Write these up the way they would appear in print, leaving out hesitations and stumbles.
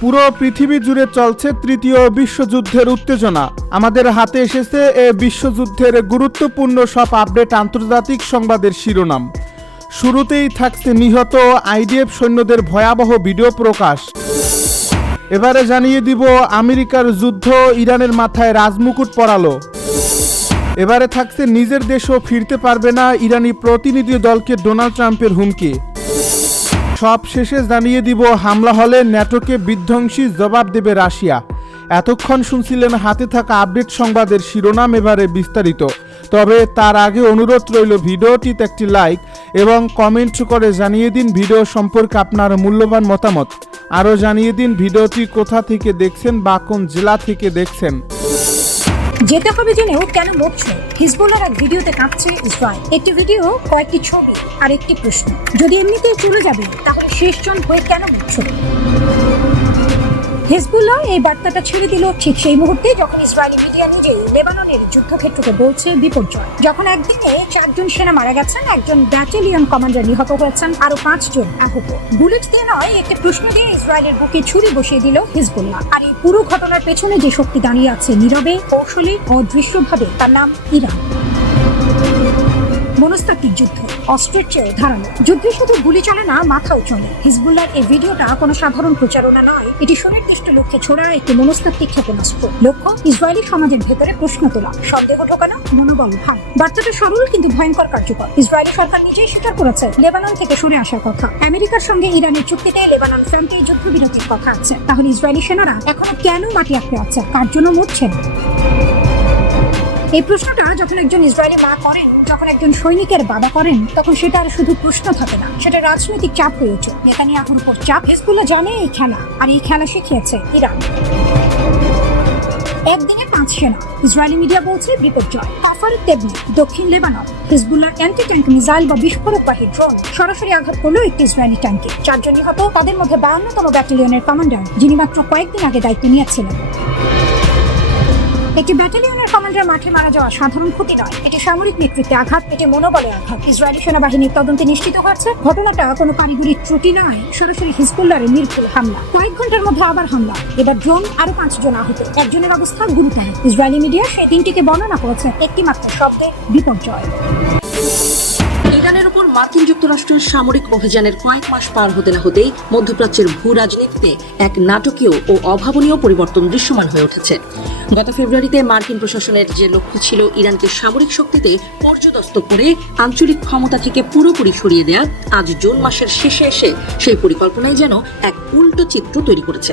পুরো পৃথিবী জুড়ে চলছে তৃতীয় বিশ্বযুদ্ধের উত্তেজনা। আমাদের হাতে এসেছে এ বিশ্বযুদ্ধের গুরুত্বপূর্ণ সব আপডেট আন্তর্জাতিক সংবাদের শিরোনাম। শুরুতেই থাকছে নিহত আইডিএফ সৈন্যদের ভয়াবহ ভিডিও প্রকাশ। এবারে জানিয়ে দিব আমেরিকার যুদ্ধ ইরানের মাথায় রাজমুকুট পরালো। এবারে থাকছে নিজের দেশও ফিরতে পারবে না ইরানি প্রতিনিধি দলকে ডোনাল্ড ট্রাম্পের হুমকি। সব শেষে জানিয়ে দিব হামলা হলে ন্যাটোকে বিধ্বংসী জবাব দেবে রাশিয়া। এতক্ষণ শুনছিলেন হাতে থাকা আপডেট সংবাদের শিরোনাম, এবারে বিস্তারিত। তবে তার আগে অনুরোধ রইল ভিডিওটিতে একটি লাইক এবং কমেন্ট করে জানিয়ে দিন ভিডিও সম্পর্কে আপনার মূল্যবান মতামত। আরও জানিয়ে দিন ভিডিওটি কোথা থেকে দেখছেন বা কোন জেলা থেকে দেখছেন। যেতে হবে জেনেও কেন মরছে হিজবুল্লাহর এক ভিডিওতে কাঁপছে ইসরায়েল। একটি ভিডিও, কয়েকটি ছবি আর একটি প্রশ্ন। যদি এমনিতেই চলে যাবে তাহলে শেষজন হয়ে কেন মরছে? হিজবুল্লাহ এই বার্তাটা ছেড়ে দিল ঠিক সেই মুহূর্তে যখন ইসরায়েলি মিডিয়া নিজেই লেবাননের যুদ্ধক্ষেত্রকে বলছে বিপর্যয়। যখন একদিনে 4 জন সেনা মারা গেছেন, একজন ব্যাটালিয়ন কমান্ডার নিহত হয়েছেন, আরো 5 জন আহত। বুলেট দিয়ে নয়, একটি প্রশ্ন দিয়ে ইসরায়েলের বুকে ছুরি বসিয়ে দিল হিজবুল্লাহ। আর এই পুরো ঘটনার পেছনে যে শক্তি দাঁড়িয়ে আছে নীরবে, কৌশলী ও দৃশ্যভাবে, তার নাম ইরান। মনস্তাত্ত্বিক যুদ্ধ, অস্ত্রের চেয়ে ধারালো। যুদ্ধে শুধু গুলি চলে না, মাথাও চলে। হিজবুল্লাহর এই ভিডিওটা কোনো সাধারণ প্রচারণা নয়, এটি সুনির্দিষ্ট লক্ষ্যে ছোড়া একটি মনস্তাত্ত্বিক ক্ষেপণাস্ত্র। লক্ষ্য ইসরায়েলি সমাজের ভেতরে প্রশ্ন তোলা, সন্দেহ ঢোকানো, মনোবল ভাঙা। বার্তাটা সরল কিন্তু ভয়ঙ্কর কার্যকর। ইসরায়েলি সরকার নিজেই স্বীকার করেছে লেবানন থেকে সরে আসার কথা। আমেরিকার সঙ্গে ইরানের চুক্তিতে লেবানন ফ্রন্টে যুদ্ধবিরতির কথা আছে। তাহলে ইসরায়েলি সেনারা এখনো কেন মাটি আঁকড়ে আছে? কার জন্য মরছেন? এই প্রশ্নটা যখন একজন ইসরায়েলি মা করেন, যখন একজন সৈনিকের বাবা করেন, তখন সেটা আর শুধু প্রশ্ন থাকে না, সেটা রাজনৈতিক চাপ হয়ে ওঠে। নেতানিয়াহুর উপর চাপ। হিজবুল্লাহ জানে এই খেলা, আর এই খেলা শিখিয়েছে ইরান। একদিনে 5 সেনা, ইসরায়েলি মিডিয়া বলছে বিপর্যয়। কাফার তেবনি, দক্ষিণ Lebanon. Hezbollah anti tank missile বা বিস্ফোরকবাহী ড্রোন সরাসরি আঘাত করলো একটি ইসরায়েলি ট্যাঙ্কে। 4 জন নিহত, তাদের মধ্যে 52তম ব্যাটালিয়নের কমান্ডার, যিনি মাত্র কয়েকদিন আগে দায়িত্ব নিয়েছিলেন। একটি ব্যাটালিয়নের কমান্ডার মাঠে মারা যাওয়া সাধারণ ক্ষতি নয়, এটি সামরিক নেতৃত্বে আঘাত, এটি মনোবলে আঘাত। ইসরায়েলি সেনাবাহিনীর তদন্তে নিশ্চিত হয়েছে ঘটনাটা কোনো কারিগরি ত্রুটি নয়, সরাসরি হিজবুল্লাহর নির্ভুল হামলা। কয়েক ঘন্টার মধ্যে আবার হামলা, এবার ড্রোন, আরো 5 জন আহত, একজনের অবস্থা গুরুতর। ইসরায়েলি মিডিয়া সেই দিনটিকে বর্ণনা করেছে একটি মাত্র শব্দে, বিপর্যয়। ইরানের উপর মার্কিন যুক্তরাষ্ট্রের সামরিক অভিযানের কয়েক মাস পার হতে না হতেই মধ্যপ্রাচ্যের ভূ রাজনীতিতে এক নাটকীয় ও অভাবনীয় পরিবর্তন দৃশ্যমান হয়ে উঠেছে। গত ফেব্রুয়ারিতে মার্কিন প্রশাসনের যে লক্ষ্য ছিল ইরানকে সামরিক শক্তিতে পর্যদস্ত করে আঞ্চলিক ক্ষমতা থেকে পুরোপুরি সরিয়ে দেয়া, আজ জুন মাসের শেষে এসে সেই পরিকল্পনায় যেন এক উল্টো চিত্র তৈরি করেছে।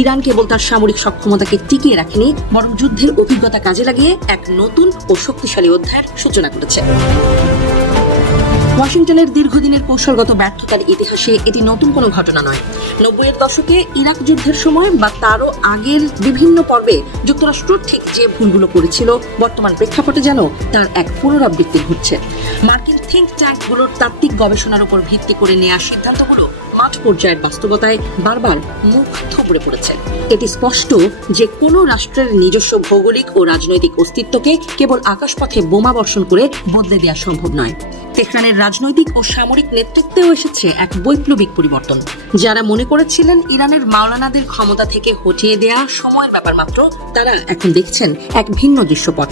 ইরান কেবল তার সামরিক সক্ষমতাকে টিকিয়ে রাখেনি, বরং যুদ্ধের অভিজ্ঞতা কাজে লাগিয়ে এক নতুন ও শক্তিশালী অধ্যায়ের সূচনা করেছে। ওয়াশিংটনের দীর্ঘদিনের কৌশলগত ব্যর্থতার ইতিহাসে এটি নতুন কোনো ঘটনা নয়। 90-এর দশকে ইরাক যুদ্ধের সময় বা তারও আগের বিভিন্ন পর্বে যুক্তরাষ্ট্র ঠিক যে ভুলগুলো করেছিল, বর্তমান প্রেক্ষাপটে যেন তার এক পুনরাবৃত্তি ঘটছে। মার্কিন থিঙ্ক ট্যাঙ্কগুলোর তাত্ত্বিক গবেষণার উপর ভিত্তি করে নেওয়া সিদ্ধান্তগুলো মাঠ পর্যায়ের বাস্তবতায় বারবার মুখ থুবড়ে পড়েছে। এটি স্পষ্ট যে কোনো রাষ্ট্রের নিজস্ব ভৌগোলিক ও রাজনৈতিক অস্তিত্বকে কেবল আকাশপথে বোমা বর্ষণ করে বদলে দেওয়া সম্ভব নয়। তেহরানের রাজনৈতিক ও সামরিক নেতৃত্বেও এসেছে এক বৈপ্লবিক পরিবর্তন। যারা মনে করেছিলেন ইরানের মাওলানাদের ক্ষমতা থেকে হটিয়ে দেয়া সময়ের ব্যাপার মাত্র, তারা এখন দেখছেন এক ভিন্ন দৃশ্যপট।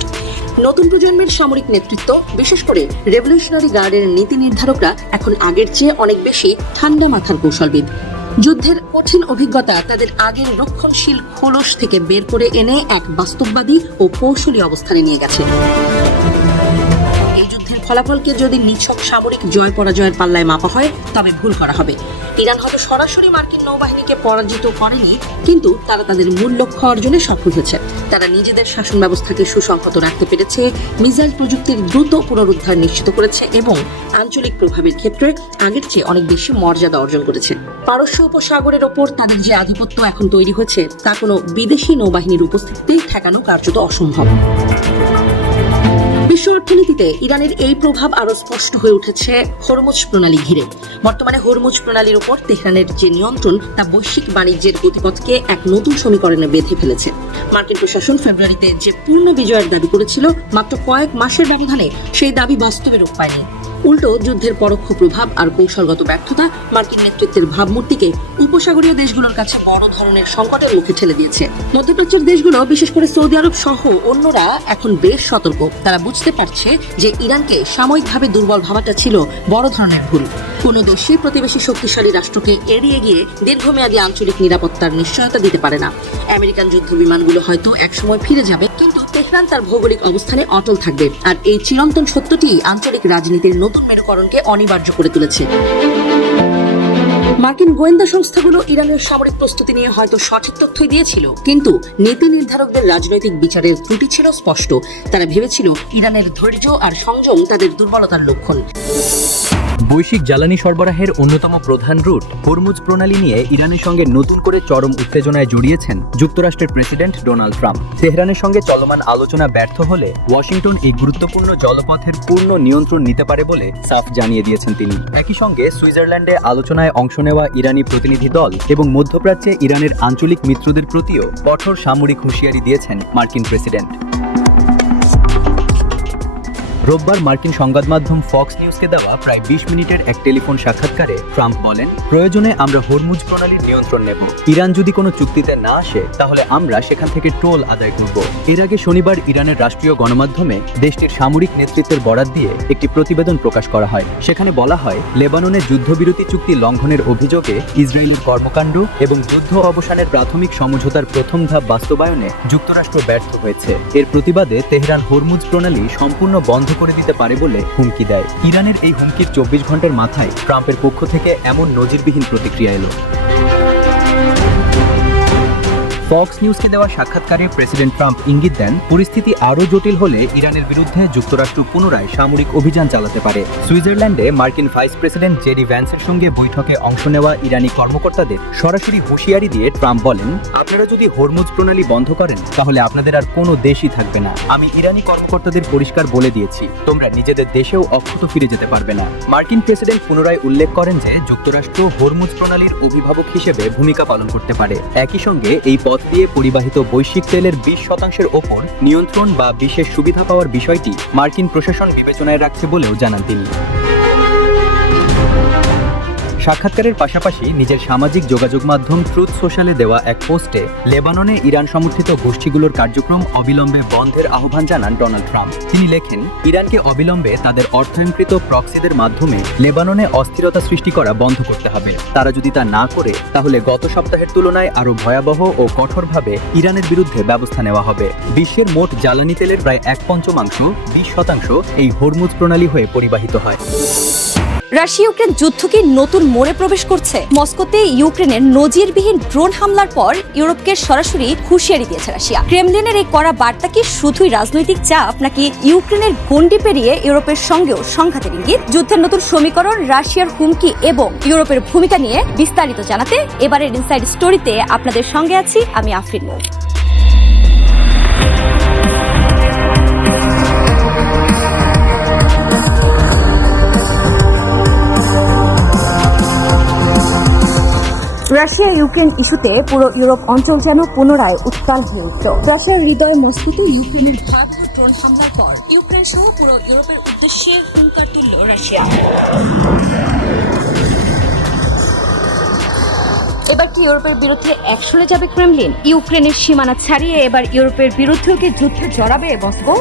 নতুন প্রজন্মের সামরিক নেতৃত্ব, বিশেষ করে রেভলিউশনারি গার্ডের নীতি নির্ধারকরা এখন আগের চেয়ে অনেক বেশি ঠান্ডা মাথার কৌশলবিদ। যুদ্ধের কঠিন অভিজ্ঞতা তাদের আগের রক্ষণশীল খোলস থেকে বের করে এনে এক বাস্তববাদী ও কৌশলী অবস্থানে নিয়ে গেছে। ফলাফলকে যদি নিছক সামরিক জয় পরাজয়ের পাল্লায় মাপা হয় তবে ভুল করা হবে। ইরান হয়তো সরাসরি মার্কিন নৌবাহিনীকে পরাজিত করেনি, কিন্তু তারা তাদের মূল লক্ষ্য অর্জনে সফল হয়েছে। তারা নিজেদের শাসন ব্যবস্থাকে সুসংহত রাখতে পেরেছে, মিসাইল প্রযুক্তির দ্রুত পুনরুদ্ধার নিশ্চিত করেছে এবং আঞ্চলিক প্রভাবের ক্ষেত্রে আগের চেয়ে অনেক বেশি মর্যাদা অর্জন করেছে। পারস্য উপসাগরের ওপর তাদের যে আধিপত্য এখন তৈরি হয়েছে, তা কোনো বিদেশি নৌবাহিনীর উপস্থিতিতে ঠেকানো কার্যত অসম্ভব। বিশ্ব অর্থনীতিতে ইরানের এই প্রভাব আরো স্পষ্ট হয়ে উঠেছে হরমুজ প্রণালী ঘিরে। বর্তমানে হরমুজ প্রণালীর উপর তেহরানের যে নিয়ন্ত্রণ, তা বৈশ্বিক বাণিজ্যের গতিপথকে এক নতুন সমীকরণে বেঁধে ফেলেছে। মার্কিন প্রশাসন ফেব্রুয়ারিতে যে পূর্ণ বিজয়ের দাবি করেছিল, মাত্র কয়েক মাসের ব্যবধানে সেই দাবি বাস্তবে রূপ পায়নি। উল্টো যুদ্ধের পরোক্ষ প্রভাব আর কৌশলগত ব্যর্থতা মার্কিন নেতৃত্বের ভাবমূর্তিকে উপসাগরীয় দেশগুলোর কাছে বড় ধরনের সংকটের মুখে ঠেলে দিয়েছে। মধ্যপ্রাচ্যের দেশগুলো, বিশেষ করে সৌদি আরব সহ অন্যরা এখন বেশ সতর্ক। তারা বুঝতে পারছে যে ইরানকে সাময়িকভাবে দুর্বল ভাবাটা ছিল বড় ধরনের ভুল। কোনো দেশই প্রতিবেশী শক্তিশালী রাষ্ট্রকে এড়িয়ে গিয়ে দীর্ঘমেয়াদী আঞ্চলিক নিরাপত্তার নিশ্চয়তা দিতে পারে না। আমেরিকান যুদ্ধ বিমানগুলো হয়তো একসময় ফিরে যাবে, কিন্তু তেহরান তার ভৌগোলিক অবস্থানে অটল থাকবে। আর এই চিরন্তন সত্যটি আঞ্চলিক রাজনীতির নতুন মেরুকরণকে অনিবার্য করে তুলেছে। মার্কিন গোয়েন্দা সংস্থাগুলো ইরানের সামরিক প্রস্তুতি নিয়ে হয়তো সঠিক তথ্যই দিয়েছিল, কিন্তু নীতি নির্ধারকদের রাজনৈতিক বিচারের ত্রুটি ছিল স্পষ্ট। তারা ভেবেছিল ইরানের ধৈর্য আর সংযম তাদের দুর্বলতার লক্ষণ। বৈশ্বিক জ্বালানি সরবরাহের অন্যতম প্রধান রুট হরমুজ প্রণালী নিয়ে ইরানের সঙ্গে নতুন করে চরম উত্তেজনায় জড়িয়েছেন যুক্তরাষ্ট্রের প্রেসিডেন্ট ডোনাল্ড ট্রাম্প। তেহরানের সঙ্গে চলমান আলোচনা ব্যর্থ হলে ওয়াশিংটন এই গুরুত্বপূর্ণ জলপথের পূর্ণ নিয়ন্ত্রণ নিতে পারে বলে সাফ জানিয়ে দিয়েছেন তিনি। একই সঙ্গে সুইজারল্যান্ডে আলোচনায় অংশ নেওয়া ইরানি প্রতিনিধি দল এবং মধ্যপ্রাচ্যে ইরানের আঞ্চলিক মিত্রদের প্রতিও কঠোর সামরিক হুঁশিয়ারি দিয়েছেন মার্কিন প্রেসিডেন্ট। রোববার মার্কিন সংবাদ মাধ্যম ফক্স নিউজকে দেওয়া প্রায় 20 মিনিটের এক টেলিফোন সাক্ষাৎকারে ট্রাম্প বলেন, প্রয়োজনে আমরা হরমুজ প্রণালীর নিয়ন্ত্রণ নেব। ইরান যদি কোনো চুক্তিতে না আসে তাহলে আমরা সেখান থেকে টোল আদায় করব। এর আগে শনিবার ইরানের রাষ্ট্রীয় গণমাধ্যমে দেশটির সামরিক নেতৃত্বের বরাত দিয়ে একটি প্রতিবেদন প্রকাশ করা হয়। সেখানে বলা হয়, লেবাননে যুদ্ধবিরতি চুক্তি লঙ্ঘনের অভিযোগে ইসরায়েলের কর্মকাণ্ড এবং যুদ্ধ অবসানের প্রাথমিক সমঝোতার প্রথম ধাপ বাস্তবায়নে যুক্তরাষ্ট্র ব্যর্থ হয়েছে। এর প্রতিবাদে তেহরান হরমুজ প্রণালী সম্পূর্ণ বন্ধ করে দিতে পারে বলে হুমকি দেয়। ইরানের এই হুমকির 24 ঘন্টার মাথায় ট্রাম্পের পক্ষ থেকে এমন নজিরবিহীন প্রতিক্রিয়া এলো। ফক্স নিউজকে দেওয়া সাক্ষাৎকারে প্রেসিডেন্ট ট্রাম্প ইঙ্গিত দেন, পরিস্থিতি আরও জটিল হলে ইরানের বিরুদ্ধে যুক্তরাষ্ট্র পুনরায় সামরিক অভিযান চালাতে পারে। সুইজারল্যান্ডে মার্কিন ভাইস প্রেসিডেন্ট জেডি ভ্যান্সের সঙ্গে বৈঠকে অংশ নেওয়া ইরানি কর্মকর্তাদের সরাসরি হুঁশিয়ারি দিয়ে ট্রাম্প বলেন, আপনারা যদি হরমুজ প্রণালী বন্ধ করেন তাহলে আপনাদের আর কোনো দেশই থাকবে না। আমি ইরানি কর্মকর্তাদের পরিষ্কার বলে দিয়েছি, তোমরা নিজেদের দেশেও অক্ষত ফিরে যেতে পারবে না। মার্কিন প্রেসিডেন্ট পুনরায় উল্লেখ করেন যে যুক্তরাষ্ট্র হরমুজ প্রণালীর অভিভাবক হিসেবে ভূমিকা পালন করতে পারে। একই সঙ্গে এই পথ দিয়ে পরিবাহিত বৈশ্বিক তেলের 20% ওপর নিয়ন্ত্রণ বা বিশেষ সুবিধা পাওয়ার বিষয়টি মার্কিন প্রশাসন বিবেচনায় রাখছে বলেও জানান তিনি। সাক্ষাৎকারের পাশাপাশি নিজের সামাজিক যোগাযোগ মাধ্যম ট্রুথ সোশ্যালে দেওয়া এক পোস্টে লেবাননে ইরান সমর্থিত গোষ্ঠীগুলোর কার্যক্রম অবিলম্বে বন্ধের আহ্বান জানান ডোনাল্ড ট্রাম্প। তিনি লেখেন, ইরানকে অবিলম্বে তাদের অর্থায়নকৃত প্রক্সিদের মাধ্যমে লেবাননে অস্থিরতা সৃষ্টি করা বন্ধ করতে হবে। তারা যদি তা না করে তাহলে গত সপ্তাহের তুলনায় আরও ভয়াবহ ও কঠোরভাবে ইরানের বিরুদ্ধে ব্যবস্থা নেওয়া হবে। বিশ্বের মোট জ্বালানি তেলের প্রায় 1/5, 20% এই হরমুজ প্রণালী হয়ে পরিবাহিত হয়। রাশিয়া ইউক্রেন যুদ্ধ কি নতুন মোড়ে প্রবেশ করছে? মস্কোতে ইউক্রেনের নজিরবিহীন ড্রোন হামলার পর ইউরোপকে সরাসরি হুঁশিয়ারি দিয়েছে রাশিয়া। ক্রেমলিনের এই কড়া বার্তা কি শুধুই রাজনৈতিক চাপ, নাকি ইউক্রেনের গণ্ডি পেরিয়ে ইউরোপের সঙ্গেও সংঘাতের ইঙ্গিত? যুদ্ধের নতুন সমীকরণ, রাশিয়ার হুমকি এবং ইউরোপের ভূমিকা নিয়ে বিস্তারিত জানাতে এবারের ইনসাইড স্টোরিতে আপনাদের সঙ্গে আছি আমি আফরিন মৌ। রাশিয়া ইউক্রেন ইস্যুতে পুরো ইউরোপ অঞ্চল যেন পুনরায় উত্তাল হয়ে উঠল। রাশিয়ার হৃদয় মস্কোতে ইউক্রেনের ভয়াবহ ড্রোন হামলার পর ইউক্রেন সহ পুরো ইউরোপের উদ্দেশ্যে হুঙ্কার তুলল রাশিয়া। এবার কি ইউরোপের বিরুদ্ধে অ্যাকশনে যাবে ক্রেমলিন? ইউক্রেনের সীমানা ছাড়িয়ে এবার ইউরোপের বিরুদ্ধেও কি যুদ্ধে জড়াবে মস্কো?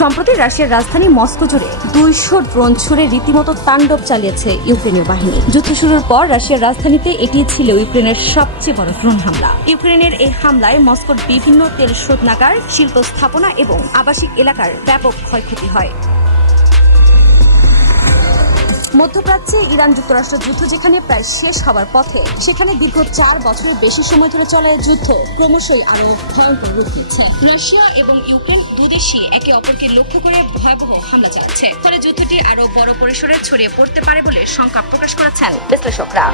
সম্প্রতি রাশিয়ার রাজধানী মস্কো জুড়ে 200 ড্রোন ছুড়ে রীতিমতো তাণ্ডব চালিয়েছে ইউক্রেনীয় বাহিনী। যুদ্ধ শুরুর পর রাশিয়ার রাজধানীতে এটি ছিল ইউক্রেনের সবচেয়ে বড় ড্রোন হামলা। ইউক্রেনের এই হামলায় মস্কোর বিভিন্ন তেল শোধনাগার, শিল্প স্থাপনা এবং আবাসিক এলাকার ব্যাপক ক্ষয়ক্ষতি হয়। মধ্যপ্রাচ্যে ইরান যুক্তরাষ্ট্র যুদ্ধ যেখানে প্রায় শেষ হবার পথে, সেখানে দীর্ঘ 4 বছরের বেশি সময় ধরে চলা যুদ্ধ ক্রমশই আরো ভয়ঙ্কর রূপ নিচ্ছে। রাশিয়া এবং ইউক্রেন দুদেশই একে অপরকে লক্ষ্য করে ভয়াবহ হামলা চালাচ্ছে, ফলে যুদ্ধটি আরো বড় পরিসরে ছড়িয়ে পড়তে পারে বলে শঙ্কা প্রকাশ করেছেন বিশ্লেষকরা।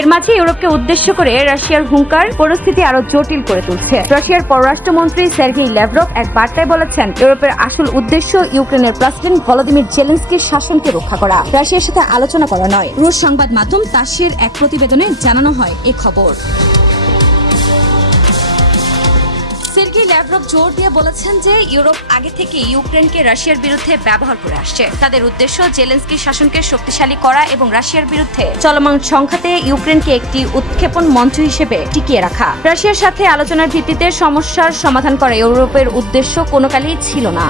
এর মাঝে ইউরোপকে উদ্দেশ্য করে রাশিয়ার হুঙ্কার পরিস্থিতি আরো জটিল করে তুলছে। রাশিয়ার পররাষ্ট্রমন্ত্রী সার্গেই ল্যাভরভ এক বার্তায় বলেছেন, ইউরোপের আসল উদ্দেশ্য ইউক্রেনের প্রেসিডেন্ট ভলোদিমির জেলেনস্কির শাসনকে রক্ষা করা, রাশিয়ার সাথে আলোচনা করা নয়। রুশ সংবাদ মাধ্যম তাসের এক প্রতিবেদনে জানানো হয় এ খবর। ল্যাভরভ জোর দিয়ে বলেছেন যে ইউরোপ আগে থেকে ইউক্রেনকে রাশিয়ার বিরুদ্ধে ব্যবহার করে আসছে। তাদের উদ্দেশ্য জেলেনস্কি শাসনকে শক্তিশালী করা এবং রাশিয়ার বিরুদ্ধে চলমান সংঘাতে ইউক্রেনকে একটি উৎক্ষেপণ মঞ্চ হিসেবে টিকিয়ে রাখা। রাশিয়ার সাথে আলোচনার ভিত্তিতে সমস্যার সমাধান করা ইউরোপের উদ্দেশ্য কোনো কালেই ছিল না।